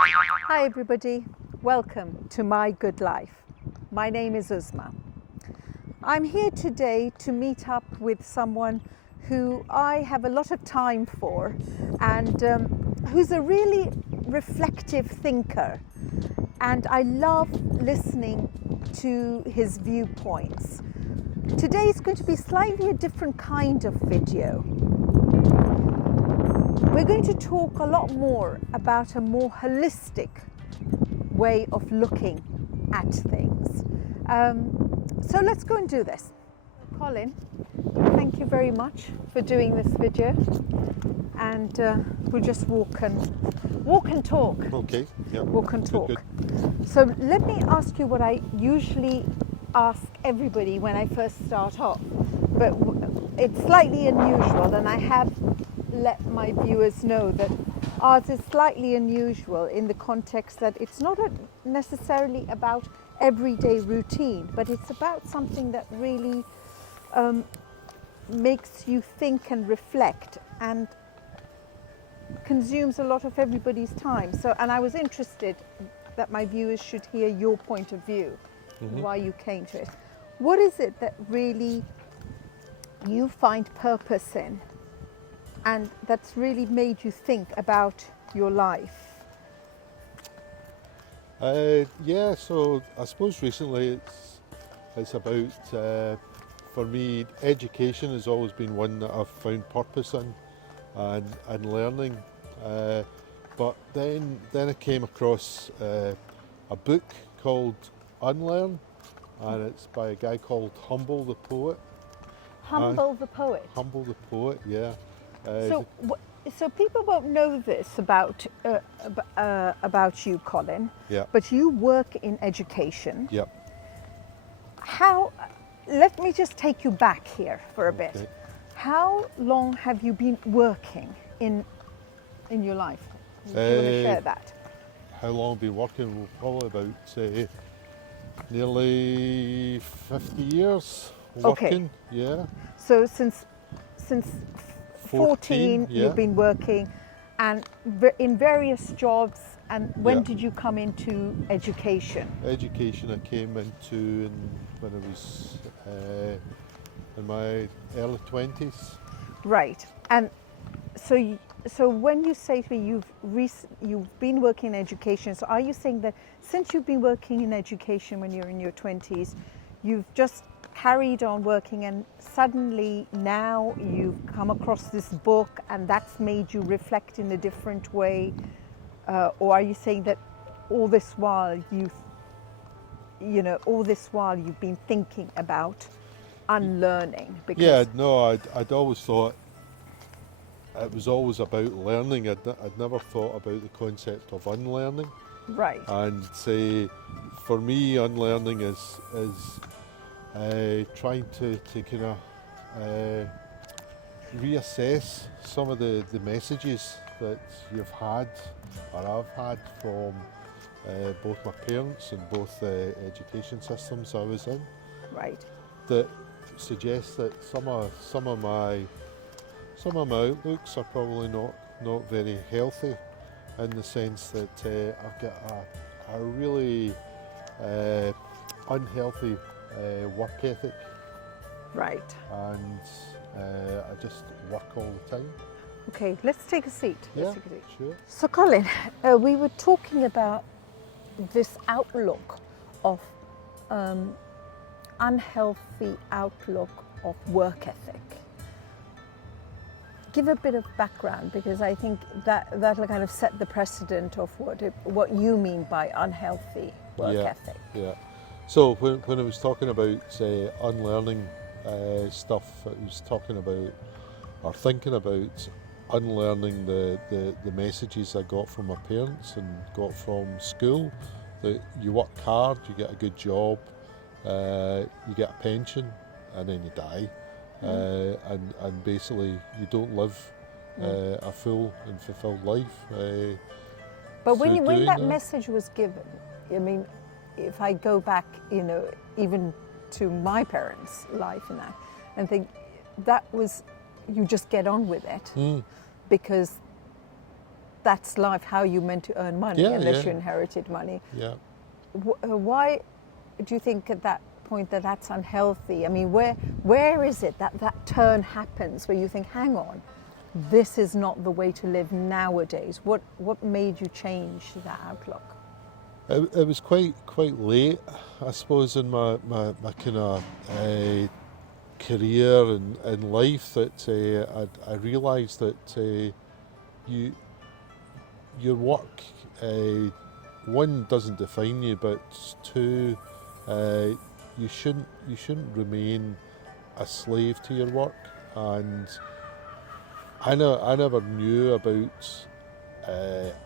Hi everybody, welcome to My Good Life. My name is Uzma. I'm here today to meet up with someone who I have a lot of time for and who's a really reflective thinker, and I love listening to his viewpoints. Today is going to be slightly a different kind of video. We're going to talk a lot more about a more holistic way of looking at things. So let's go and do this. Colin, thank you very much for doing this video, and we'll just walk and talk. Okay, yeah. Walk and talk. Good. So let me ask you what I usually ask everybody when I first start off, but it's slightly unusual, and I have let my viewers know that ours is slightly unusual in the context that it's not necessarily about everyday routine, but it's about something that really makes you think and reflect and consumes a lot of everybody's time. So, and I was interested that my viewers should hear your point of view, why you came to it. What is it that really you find purpose in, and that's really made you think about your life? Yeah, so I suppose recently it's about, for me, education has always been one that I've found purpose in and learning. But then I came across a book called Unlearn, and it's by a guy called Humble the Poet. Humble the Poet. Humble the Poet, yeah. So people won't know this about you, Colin. Yeah. But you work in education. Yeah. Let me just take you back here for a bit. Okay. How long have you been working in your life? Do you want to share that? How long I've been working? Well, probably about nearly 50 years working. Okay. Yeah. So since 14 yeah. you've been working, and in various jobs. And when did you come into education? Education I came into when I was in my early 20s. Right. And so when you say to me you've been working in education, so are you saying that since you've been working in education when you're in your 20s, you've just carried on working, and suddenly now you've come across this book and that's made you reflect in a different way? Or are you saying that all this while you've been thinking about unlearning? Because Yeah, no, I'd always thought it was always about learning. I'd never thought about the concept of unlearning. Right. And say, for me, unlearning is trying to kind of reassess some of the messages that you've had or I've had from both my parents and both education systems I was in. Right. That suggests that some of my outlooks are probably not very healthy, in the sense that I've got a really unhealthy work ethic. Right. And I just work all the time. Okay, let's take a seat. Yeah, sure. So Colin, we were talking about this outlook of unhealthy outlook of work ethic. Give a bit of background, because I think that'll kind of set the precedent of what you mean by unhealthy work ethic. Yeah. So when I was talking about unlearning stuff, I was talking about or thinking about unlearning the messages I got from my parents and got from school, that you work hard, you get a good job, you get a pension, and then you die, and basically you don't live a full and fulfilled life. But when that message was given, I mean, if I go back, even to my parents' life and think that was, you just get on with it, because that's life, how you meant to earn money, Yeah, unless yeah. you inherited money. Yeah. Why do you think at that point that that's unhealthy? I mean, where is it that that turn happens where you think, hang on, this is not the way to live nowadays? What made you change that outlook? It was quite late, I suppose, in my kind of career and in life that I realised that your work, one, doesn't define you, but two, you shouldn't remain a slave to your work. And I never knew about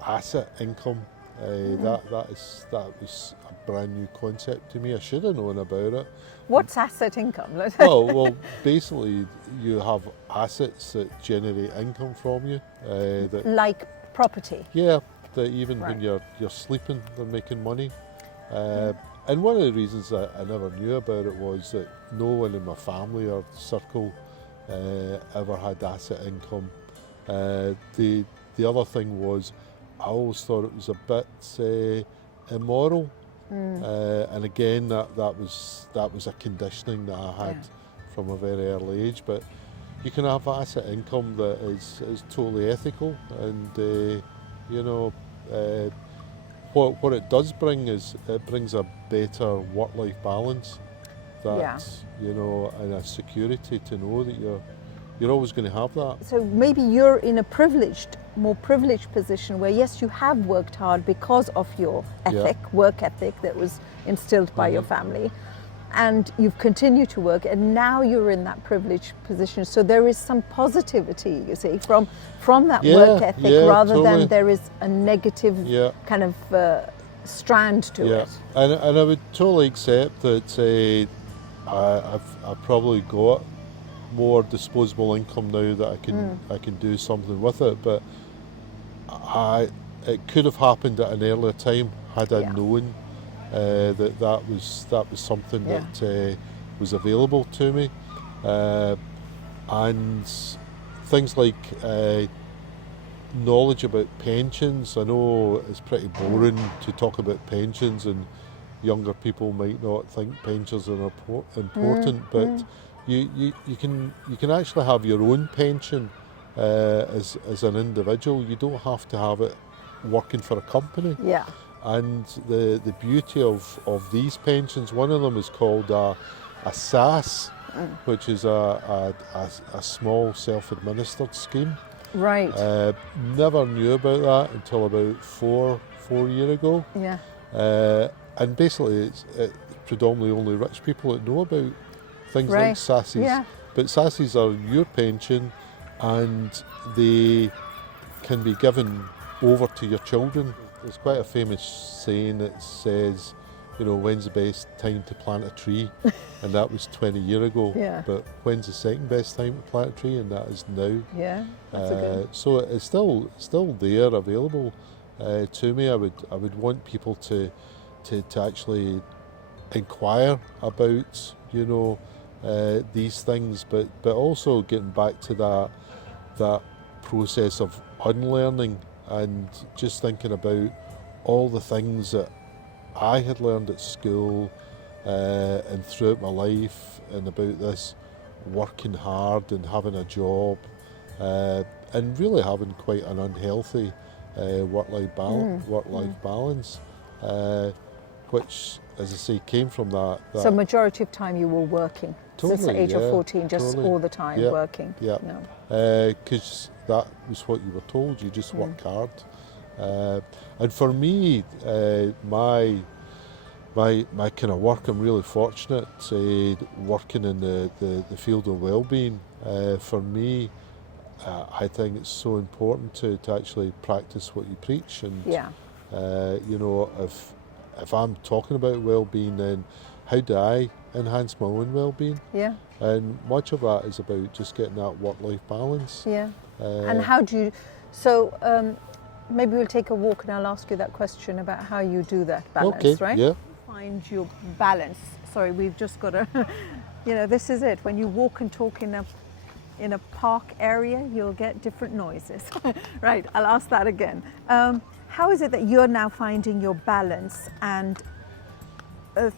asset income. That was a brand new concept to me. I should have known about it. What's asset income? Well, basically, you have assets that generate income from you. That, like property. yeah, that even Right. when you're sleeping, they're making money. And one of the reasons that I never knew about it was that no one in my family or circle ever had asset income. The other thing was, I always thought it was a bit immoral. And again, that was a conditioning that I had from a very early age. But you can have asset income that is totally ethical, and what it does bring is it brings a better work-life balance. And a security to know that you're always going to have that. So maybe you're in a more privileged position where, yes, you have worked hard because of your work ethic that was instilled by your family, and you've continued to work, and now you're in that privileged position. So there is some positivity, you see, from that work ethic, rather than there is a negative kind of strand to it. And I would totally accept that I've probably got more disposable income now that I can do something with it, but it could have happened at an earlier time had I known that was something that was available to me, and things like knowledge about pensions. I know it's pretty boring to talk about pensions, and younger people might not think pensions are important, but you can actually have your own pension as an individual. You don't have to have it working for a company. Yeah. And the beauty of these pensions, one of them is called a SAS, which is a small self-administered scheme. Right. Never knew about that until about four years ago. Yeah. And basically, it's predominantly only rich people that know about things like SASs. Yeah. But SASs are your pension, and they can be given over to your children. There's quite a famous saying that says, when's the best time to plant a tree? And that was 20 years ago. Yeah. But when's the second best time to plant a tree? And that is now. Yeah, that's a good. So it's still there, available to me. I would want people to actually inquire about these things, but also getting back to that process of unlearning and just thinking about all the things that I had learned at school and throughout my life, and about this working hard and having a job and really having quite an unhealthy work-life balance, which, as I say, came from that. So majority of time you were working since the age of 14, just all the time working. Yeah, because that was what you were told. You just work hard, and for me, my kind of work, I'm really fortunate working in the field of wellbeing. For me, I think it's so important to actually practice what you preach, and if I'm talking about well-being, then how do I enhance my own well-being? Yeah. And much of that is about just getting that work-life balance. Yeah. And how do you? So maybe we'll take a walk, and I'll ask you that question about how you do that balance. Okay, right? yeah. Find your balance. Sorry, we've just got to. This is it. When you walk and talk in in a park area, you'll get different noises. Right, I'll ask that again. How is it that you're now finding your balance and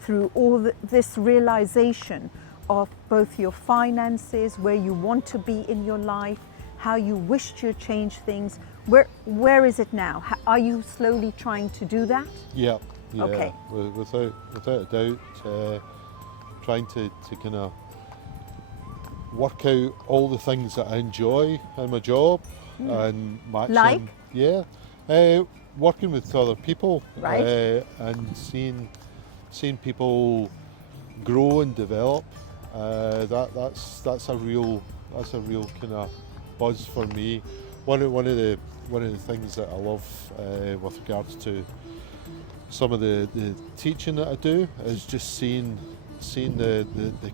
through all this realization of both your finances, where you want to be in your life, how you wish to change things, where is it now? Are you slowly trying to do that? Yeah. Okay. Without a doubt, trying to kind of work out all the things that I enjoy in my job and matching. Like? Yeah. Working with other people, Right. and seeing people grow and develop. That's a real kind of buzz for me. One of the things that I love with regards to some of the teaching that I do is just seeing the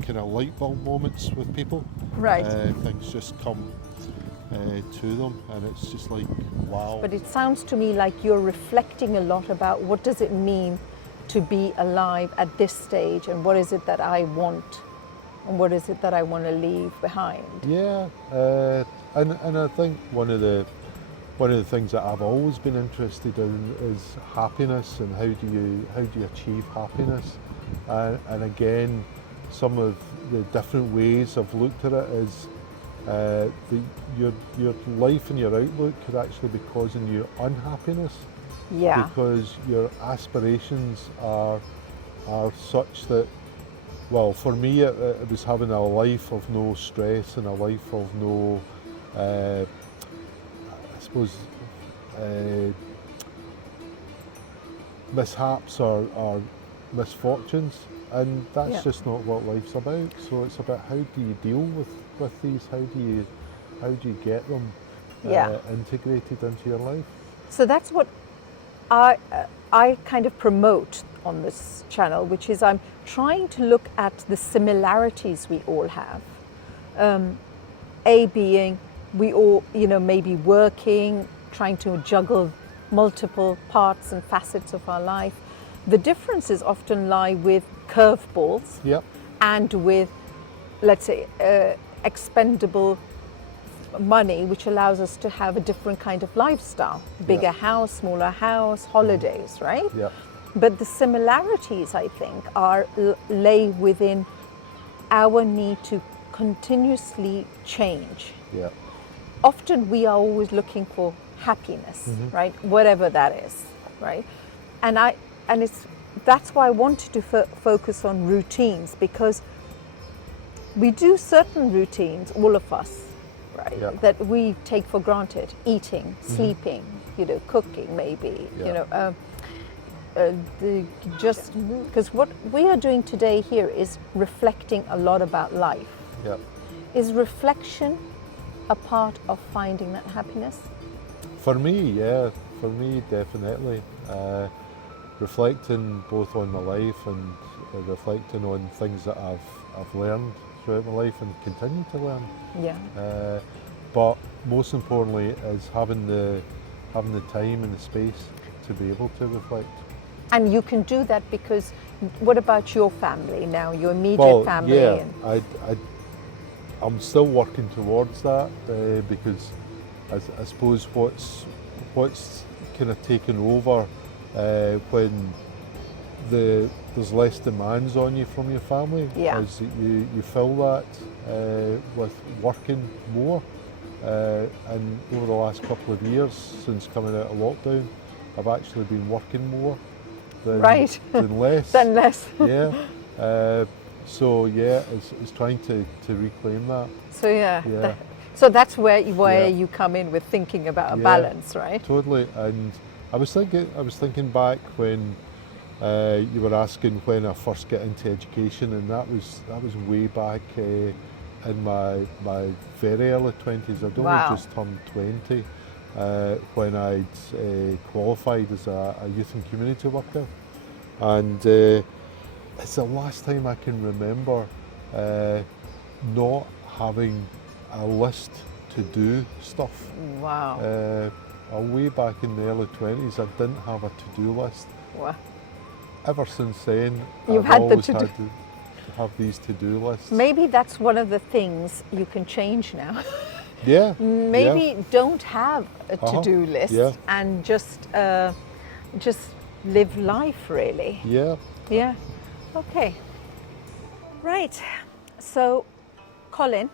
kind of light bulb moments with people. Right. Things just come to them, and it's just like, wow. But it sounds to me like you're reflecting a lot about what does it mean to be alive at this stage, and what is it that I want, and what is it that I want to leave behind. Yeah, and I think one of the things that I've always been interested in is happiness, and how do you achieve happiness, and again, some of the different ways I've looked at it is your life and your outlook could actually be causing you unhappiness. Yeah. Because your aspirations are such that, well, for me it was having a life of no stress and a life of no, I suppose, mishaps or misfortunes, and that's just not what life's about. So it's about how do you deal with these, how do you get them integrated into your life. So that's what I kind of promote on this channel, which is I'm trying to look at the similarities we all have. A being we all, maybe working, trying to juggle multiple parts and facets of our life. The differences often lie with curveballs and with, let's say, expendable money, which allows us to have a different kind of lifestyle, bigger house, smaller house, holidays, right? Yeah. But the similarities, I think, lay within our need to continuously change. Yeah. Often we are always looking for happiness, right? Whatever that is, right? And that's why I wanted to focus on routines, because we do certain routines, all of us, right, that we take for granted: eating, sleeping, cooking, maybe, because what we are doing today here is reflecting a lot about life. Yeah. Is reflection a part of finding that happiness? For me, definitely. Reflecting both on my life and reflecting on things that I've learned throughout my life and continue to learn. Yeah. But most importantly is having the time and the space to be able to reflect. And you can do that because, what about your family now, your immediate family? Yeah, I'm still working towards that because I suppose what's kind of taken over when there's less demands on you from your family is that you fill that with working more. And over the last couple of years since coming out of lockdown, I've actually been working more than less. Than less. Yeah. So it's trying to reclaim that. So so that's where you come in with thinking about a balance, right? Totally. And I was thinking back when you were asking when I first got into education, and that was way back in my very early 20s. I'd only just turned 20 when I'd qualified as a youth and community worker, and it's the last time I can remember not having a list to do stuff. Wow. Way back in the early 20s, I didn't have a to-do list. Wow. Ever since then, You've I've had the always to-do. have these to-do lists. Maybe that's one of the things you can change now. Yeah. Maybe don't have a to-do list and just live life, really. Yeah. Yeah. Okay. Right. So, Colin,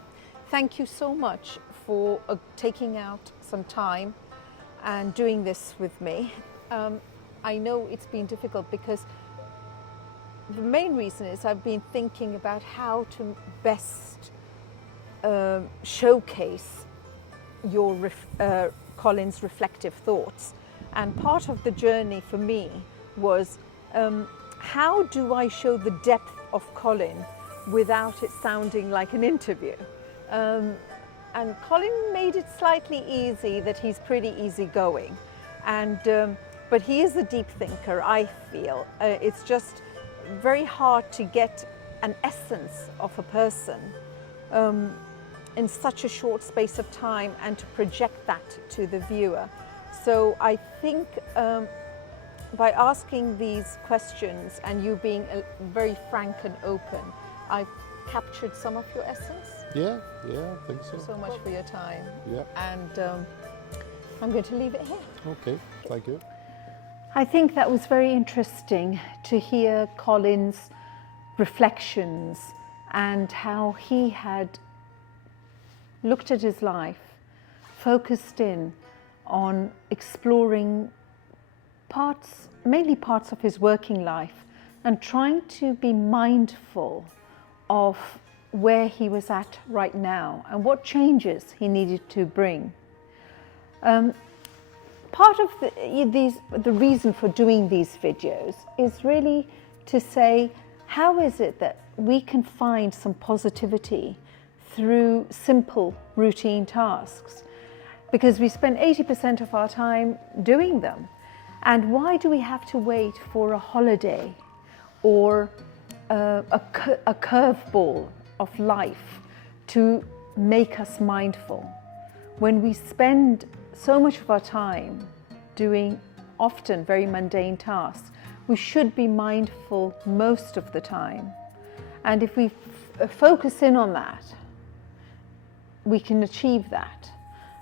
thank you so much for taking out some time and doing this with me. I know it's been difficult because the main reason is I've been thinking about how to best showcase your Colin's reflective thoughts. And part of the journey for me was how do I show the depth of Colin without it sounding like an interview? And Colin made it slightly easy that he's pretty easygoing. But he is a deep thinker, I feel. It's just very hard to get an essence of a person in such a short space of time and to project that to the viewer. So I think by asking these questions and you being very frank and open, I've captured some of your essence. Yeah, I think so. Thank you so much for your time. Yeah. And I'm going to leave it here. Okay, thank you. I think that was very interesting to hear Colin's reflections and how he had looked at his life, focused in on exploring mainly parts of his working life and trying to be mindful of where he was at right now and what changes he needed to bring. Part of the reason for doing these videos is really to say, how is it that we can find some positivity through simple routine tasks? Because we spend 80% of our time doing them. And why do we have to wait for a holiday or a curveball of life to make us mindful? When we spend so much of our time doing often very mundane tasks, we should be mindful most of the time. And if we focus in on that, we can achieve that.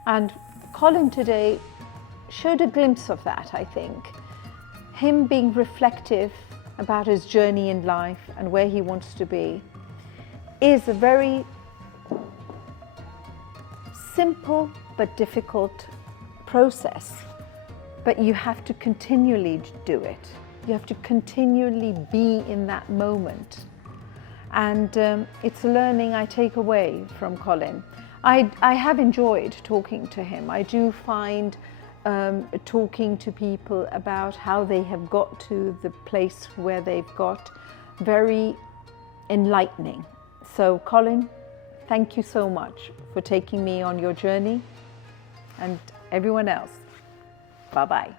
And Colin today showed a glimpse of that, I think. Him being reflective about his journey in life and where he wants to be is a very simple but difficult process. But you have to continually do it. You have to continually be in that moment. And it's a learning I take away from Colin. I have enjoyed talking to him. I do find talking to people about how they have got to the place where they've got very enlightening. So Colin, thank you so much for taking me on your journey, and everyone else, bye-bye.